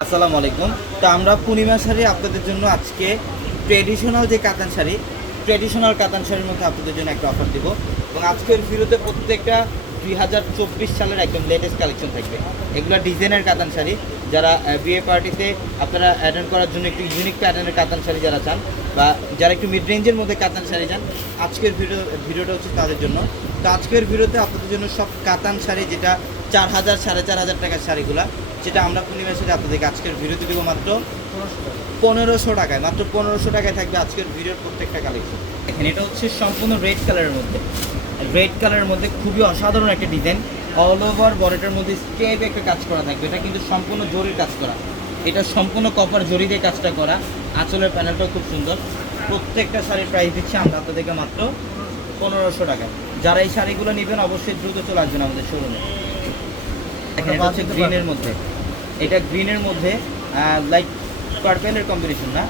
আসসালামু আলাইকুম। তো আমরা পূর্ণিমা শাড়ি আপনাদের জন্য আজকে ট্রেডিশনাল যে কাতান শাড়ি, ট্রেডিশনাল কাতান শাড়ির মধ্যে আপনাদের জন্য একটা অফার দিব। এবং আজকের ভিডিওতে প্রত্যেকটা 2024 সালের একদম লেটেস্ট কালেকশন থাকবে। এগুলো ডিজাইনের কাতান শাড়ি, যারা বিয়ে পার্টিতে আপনারা অ্যাটেন্ড করার জন্য একটু ইউনিক প্যাটার্নের কাতান শাড়ি যারা চান, বা যারা একটু মিড রেঞ্জের মধ্যে কাতান শাড়ি চান, আজকের ভিডিওটা হচ্ছে তাদের জন্য। তো আজকের ভিডিওতে আপনাদের জন্য সব কাতান শাড়ি, যেটা 4000 4500 টাকার শাড়িগুলা, যেটা আমরা পূর্ণিমা শাড়ি আপনাদেরকে আজকের ভিডিওতে দেবো মাত্র 1500 টাকায়। মাত্র 1500 টাকায় থাকবে আজকের ভিডিওর প্রত্যেকটা কালেকশন। দেখেন, এটা হচ্ছে সম্পূর্ণ রেড কালারের মধ্যে, রেড কালারের মধ্যে খুবই অসাধারণ একটা ডিজাইন। অল ওভার বডিটার মধ্যে স্টেপ একটা কাজ করা থাকবে। এটা কিন্তু সম্পূর্ণ জরির কাজ করা, এটা সম্পূর্ণ কপার জরি দিয়ে কাজটা করা। আঁচলের প্যানেলটাও খুব সুন্দর। প্রত্যেকটা শাড়ির প্রাইস দিচ্ছি আমরা আপনাদেরকে মাত্র 1500 টাকায়। যারা এই শাড়িগুলো নেবেন অবশ্যই দ্রুত চলে আসবেন আমাদের শোরুমে। দেখেন, এটা হচ্ছে গ্রিনের মধ্যে, এটা গ্রিনের মধ্যে লাইট পার্পেলের কম্বিনেশন না,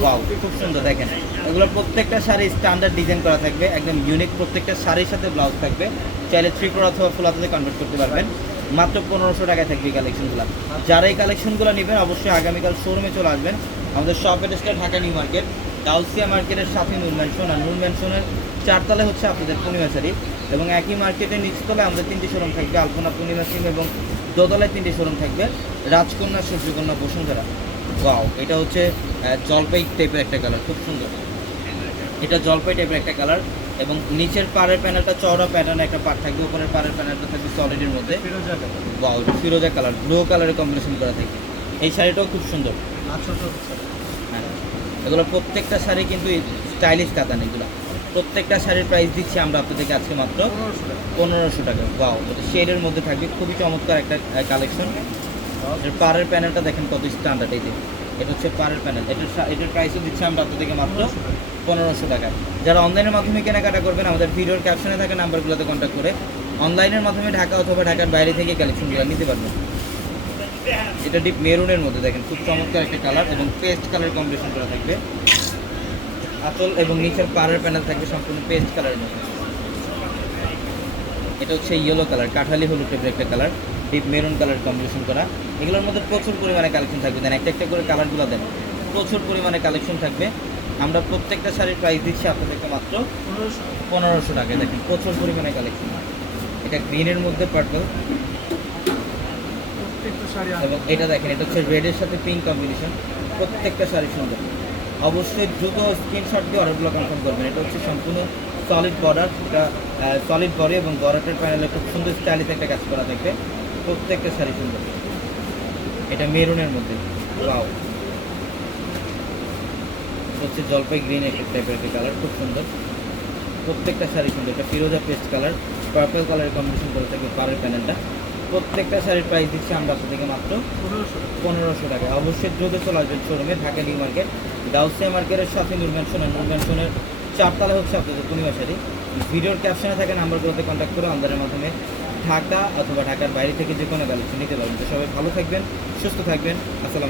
ওয়াও খুব সুন্দর। দেখেন, এগুলো প্রত্যেকটা শাড়ি স্ট্যান্ডার্ড ডিজাইন করা থাকবে, একদম ইউনিক। প্রত্যেকটা শাড়ির সাথে ব্লাউজ থাকবে, চাইলে 3/4 অথবা ফুল হাতাতে কনভার্ট করতে পারবেন। মাত্র 1500 টাকায় থাকবে এই কালেকশনগুলো। যারা এই কালেকশনগুলো নেবেন অবশ্যই আগামীকাল শোরুমে চলে আসবেন। আমাদের শপ অ্যাড্রেসটা ঢাকা নিউ মার্কেট, গাউসিয়া মার্কেটের সাথে নূর ম্যানশন, আর নূর ম্যানশনের 4 তলায় হচ্ছে আপনাদের পূর্ণিমা শাড়ি। এবং একই মার্কেটের নিচতলায় আমাদের 3টি শোরুম থাকবে, আলপনা, পূর্ণিমা সিং, এবং দোতলায় 3টি শোরুম থাকবে, রাজকন্যা, সূর্যকন্যা, বসুন্ধরা। ওয়াও, এটা হচ্ছে জলপাই টাইপের একটা কালার, খুব সুন্দর। এটা জলপাই টাইপের একটা কালার, এবং নিচের পাড়ের প্যানেলটা চওড়া প্যাটার্ন একটা পাড় থাকবে, উপরের পাড়ের প্যানেলটা থাকবে সলিডের মধ্যে। ওয়াও, ফিরোজা কালার, ব্লু কালারের কম্বিনেশন করা থাকবে। এই শাড়িটাও খুব সুন্দর। হ্যাঁ, এগুলো প্রত্যেকটা শাড়ি কিন্তু স্টাইলিশ কাতান। এগুলো প্রত্যেকটা শাড়ির প্রাইস দিচ্ছি আমরা আপনাদেরকে আজকে মাত্র 1500 টাকা। ওয়াও, শেডের মধ্যে থাকবে, খুবই চমৎকার একটা কালেকশন। এর পাড়ের প্যানেলটা দেখেন কত স্ট্যান্ডার্ড। এই যে এটা হচ্ছে পাড়ের প্যানেল, এটার প্রাইসও দিচ্ছি আমরা আপনাদেরকে মাত্র 1500 টাকায়। যারা অনলাইনের মাধ্যমে কেনাকাটা করবেন আমাদের ভিডিওর ক্যাপশনে থাকা নাম্বারগুলোতে কন্ট্যাক্ট করে অনলাইনের মাধ্যমে ঢাকা অথবা ঢাকার বাইরে থেকে কালেকশনগুলো নিতে পারবেন। এটা ডিপ মেরুনের মধ্যে দেখেন, খুব চমৎকার একটা কালার, এবং পেস্ট কালার কম্বিনেশন করা থাকবে। আঁচল এবং নিচের পাড়ের প্যানেল থাকবে সম্পূর্ণ পেস্ট কালারের মধ্যে। এটা হচ্ছে ইয়েলো কালার, কাঠালি হলুদ টাইপের একটা colour, deep maroon colour combination করা। এগুলোর মধ্যে প্রচুর পরিমাণে কালেকশন থাকবে। দেন একটা একটা করে কালারগুলো দেন, প্রচুর পরিমাণে কালেকশন থাকবে। আমরা প্রত্যেকটা শাড়ির প্রাইস দিচ্ছি আপনাদেরকে মাত্র 1500 টাকায়। দেখেন, প্রচুর পরিমাণে কালেকশন। এটা গ্রিনের মধ্যে পার্পল, এবং এটা দেখেন, এটা হচ্ছে রেডের সাথে পিঙ্ক কম্বিনেশন। প্রত্যেকটা শাড়ি সুন্দর। অবশ্যই দ্রুত স্ক্রিনশট দিয়ে অর্ডারগুলো কনফার্ম করবেন। এটা হচ্ছে সম্পূর্ণ সলিড বর্ডার, এটা সলিড বডি, এবং বর্ডারের প্যানেলে খুব সুন্দর স্টাইলিশ একটা কাজ করা থাকবে। প্রত্যেকটা শাড়ি সুন্দর। এটা মেরুনের মধ্যে, ওয়াও, হচ্ছে জলপাই গ্রিন একটা টাইপের একটা কালার, খুব সুন্দর। প্রত্যেকটা শাড়ি সুন্দর। এটা ফিরোজা পেস্ট কালার, পার্পল কালারের কম্বিনেশন করে থাকবে পাড়ের প্যানেলটা। প্রত্যেকটা শাড়ির প্রাইস দিচ্ছি আমরা আপনাদেরকে মাত্র 1500 টাকা। অবশ্যই দ্রুত চলে আসবেন শোরুমে, ঢাকা নিউ মার্কেট, গাউসিয়া মার্কেটের সাথে নূর ম্যানশন, আর নূর ম্যানশনের 4 তলায় হচ্ছে আপনাদের পূর্ণিমা শাড়ি। ভিডিওর ক্যাপশনে থাকা নাম্বারগুলোতে কন্ট্যাক্ট করে অনলাইনের মাধ্যমে ঢাকা অথবা ঢাকার বাইরে থেকে যে কোনো কালেকশন নিতে পারবেন। তো সবাই ভালো থাকবেন, সুস্থ থাকবেন। আসসালাম।